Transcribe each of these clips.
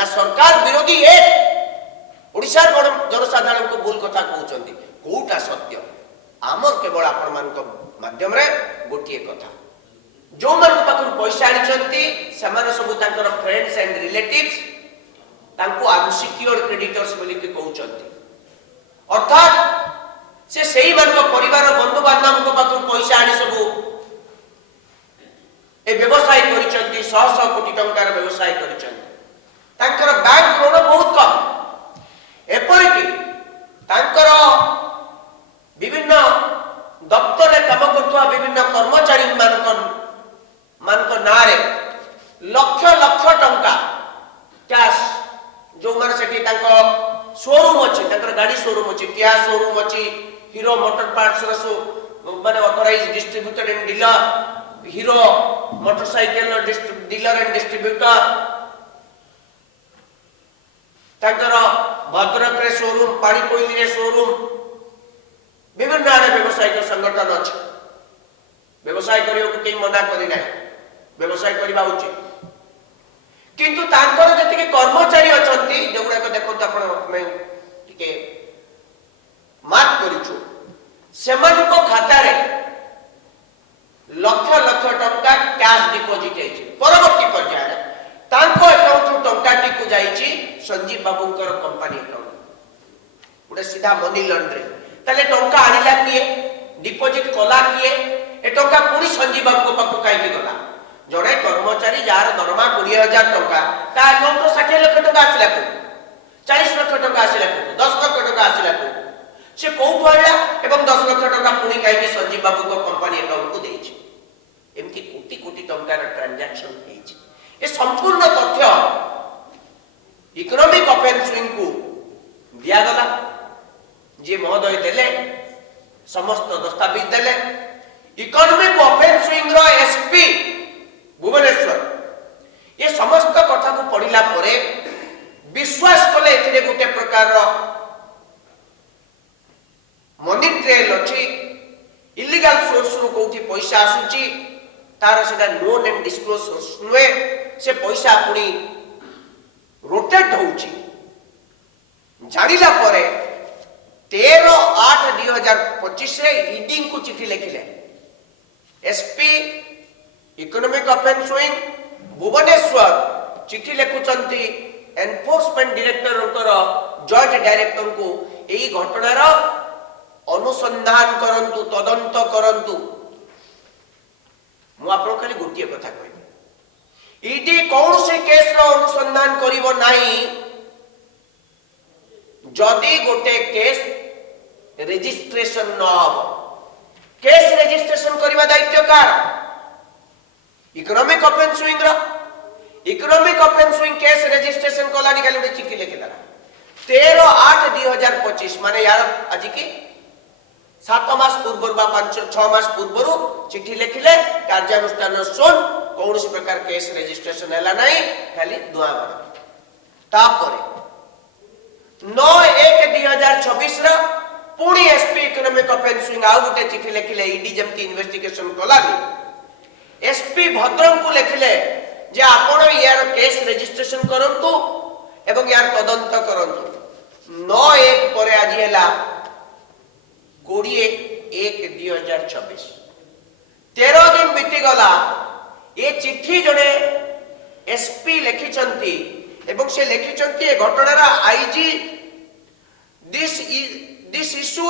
ना सरकार विरोधी एक ओडिशा जनसाधारण को भूल कथा कहते कौटा सत्य आमर केवल आपण मान माध्यम गोटे कथा जो मान पाखर पैसा आनी सब friends and relatives unsecured creditors कहते अर्थात से सही मान परिवार बंधु बांधव पाखर पैसा आनी सब ए व्यवसाय कर शह शह कोटी टंकार व्यवसाय कर बैंक ऋण बहुत कम एपरिक विभिन्न दफ्तर में काम कर विभिन्न कर्मचारी मान ना लक्ष लक्ष टंका कैश जो माने शोरूम अच्छी गाड़ी शोरूम अच्छी टिया शोरूम अच्छी हीरो मोटर पार्ट्स माने authorised distributor and dealer hero motorcycle dealer and distributor Bhadrak रे शोरूम पाड़ीकोइली रे शोरूम विभिन्न आड़े व्यवसायिक संगठन अच्छे व्यवसाय करियो मना करी ना व्यवसाय करवा उचित किंतु तांकर जति कर्मचारी अछंती जोगुडा देखो आपण मैं टिके मार्क करिछु सेमान को खाता रे लक्ष लक्ष टंका कैश डिपॉजिट हेछि परवर्ती पर्याय रे तांको अकाउंट टंका टिकु जाईछि संजीव बाबूंकर कंपनी अकाउंट उडे सीधा मनी लॉन्ड्रिंग तले टंका आनिला किए डिपॉजिट कला किए ए टंका पुरी संजीव बाबू को पाखु काई की गला जड़े कर्मचारी जार दरमा 20,000 टंका ता अकाउंट 60 लाख टंका आसिला को 40 लाख टंका आसिला को 10 लाख टंका आसिला को से कोउ पड़ला एवं 10 लाख टंका पुनी काई की संजीव बाबू को कंपनी अकाउंट को देछि एमती कोटी कोटी टंका रा ट्रांजैक्शन हेछि ए संपूर्ण तथ्य इकोनॉमिक ओपन स्विंग को दिया गला जे महोदय देले समस्त दस्तावेज देले इकोनॉमिक ओपन स्विंग रो एसपी भुवनेश्वर ये समस्त कथा को पढ़िला परे विश्वास कले एथिरे गुटे प्रकार रो मनी ट्रेल अछि इलीगल सोर्स रो कोठी पैसा आसुची तार सेटा नोन एंड डिस्क्लोज सोर्स नुए से पैसा पुनी रोटेट होउची जानिला परे 13/8/2025 रे ईडी को चिट्ठी लिखिले SP economic offence wing Bhubaneswar चिट्ठी लिखुचंती एनफोर्समेंट डायरेक्टर जॉइंट डायरेक्टर को एई घटनार अनुसंधान करंतु तदंत करंतु मु आपन खाली गोटिए कथा कहबी ईडी कौन से केस रो अनुसंधान करिवो नाही जदि गोटे केस रजिस्ट्रेशन न हो केस रजिस्ट्रेशन करबा दायित्व कार इकोनॉमिक ओपन स्विंग रो economic offence wing case registration कला निकाली उडे चिट्ठी लिखिला 13/8/2025 माने यार आज की 7 मास पूर्व बा 5-6 मास पूर्व चिट्ठी लिखिले कार्यानुष्ठान सुन कौन प्रकार केस रजिस्ट्रेशन हैला नाही खाली दुआ बड़ तापरे 9/1/2026 रा पुणी एसपी इकोनॉमिक ओपन स्विंग आउ गुटे चिट्ठी लिखिले ईडी जमती इन्वेस्टिगेशन कलानी एसपी भद्रक को लिखिले जे आपण यार केस रजिस्ट्रेशन करंतु एवं यार तदंत करंतु 9/1 परे आज हैला 20/1/2026 13 दिन बीती गला ये चिट्ठी जड़े एसपी लिखिचंती एवं से लिखिचंती ए घटनार IG this issue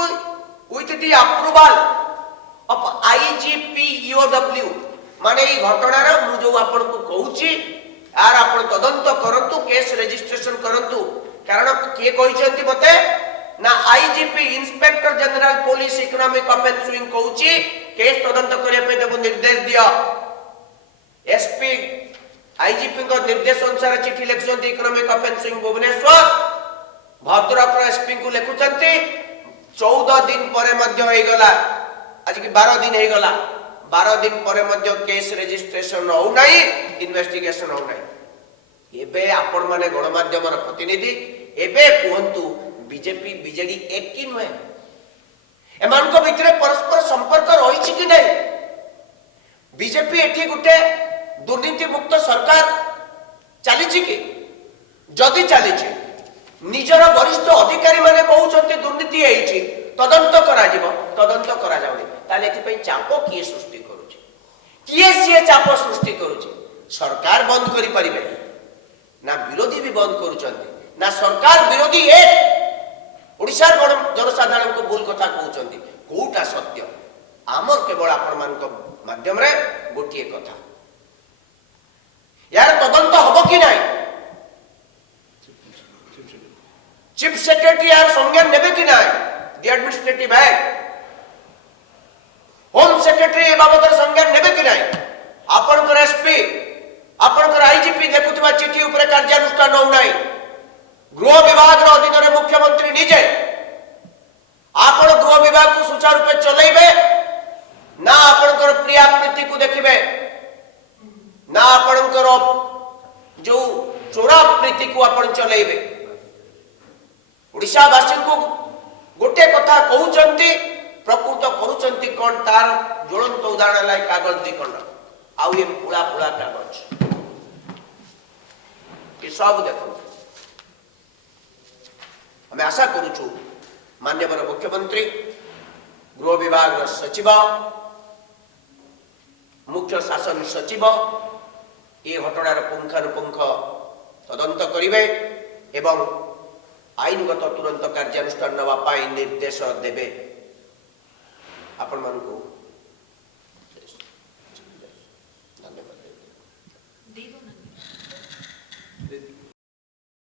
with the approval of IGP EOW माने ई घटनार मु जो आपन को कहूची यार आपन तदंत करंतु केस रजिस्ट्रेशन करंतु कारण के कहिचंती मते ना IGP inspector general police economic offence wing कहूची केस तदंत करिया पे देबो निर्देश दियो एसपी आईजीपी को निर्देश अनुसार चिट्ठी लिखुचंती economic offence wing Bhubaneswar Bhadrak SP को लिखुचंती 14 दिन परे मध्य होई गला आज की 12 दिन होई गला 12 दिन परे मध्य केस रजिस्ट्रेशन हो नाही इन्वेस्टिगेशन हो नाही एबे आपण माने गणमाध्यम र प्रतिनिधि एबे कहंतु बीजेपी बीजेडी एक की नय एमान को भितरे परस्पर संपर्क रही छि कि नहीं बीजेपी एठी गुटे दुर्नीति मुक्त सरकार चली छि कि जदि चली निजर वरिष्ठ अधिकारी माने कहउछन्ते दुर्नीति हेइछि तदंत करा जिवो तदंत करा जाउनी ताले एथि चाप किए सृष्टि करूछि किए सिए चाप सृष्टि करूछि सरकार बंद करि परिबे ना विरोधी भी बंद करूछन्ते ना सरकार विरोधी एक ओडिसा जनसाधारण को भूल कथा कहउछन्ते कोउटा सत्य आमर केवल आपण मानक माध्यम रे गोटिए कथा यार तदंत हबो कि नाही चीफ सेक्रेटरी यार संज्ञान नेबे कि नाही the administrative act home secretary ए बाबत संज्ञान नेबे कि नाही आपनकर एसपी आपनकर आईजीपी देखुतबा चिठी ऊपर कार्यानुष्ठान हो नाही गृह विभाग रो अधीन रे मुख्यमंत्री निजे आपण गृह विभाग को सुचारू रूपे चलैबे ना आपनकर प्रिया प्रीति को देखिबे ना आपनकर जो चोरा प्रीति को आपण चलैबे ओडिशावासी को गोटे कथा कहउचंती प्रकृत करूचंती कोन तार ज्वलंत उदाहरण लाई कागज दी खंड आउ ये पुला पुला कागज ये सब देखो हमें आशा करूछु माननीय मुख्यमंत्री गृह विभाग सचिव मुख्य शासन सचिव ये घटनार पुंखानुपुंख तदंत करिवे एवं आईनगत तुरंत कार्यानुष्ठान नवा निर्देश देवे आपण मानकु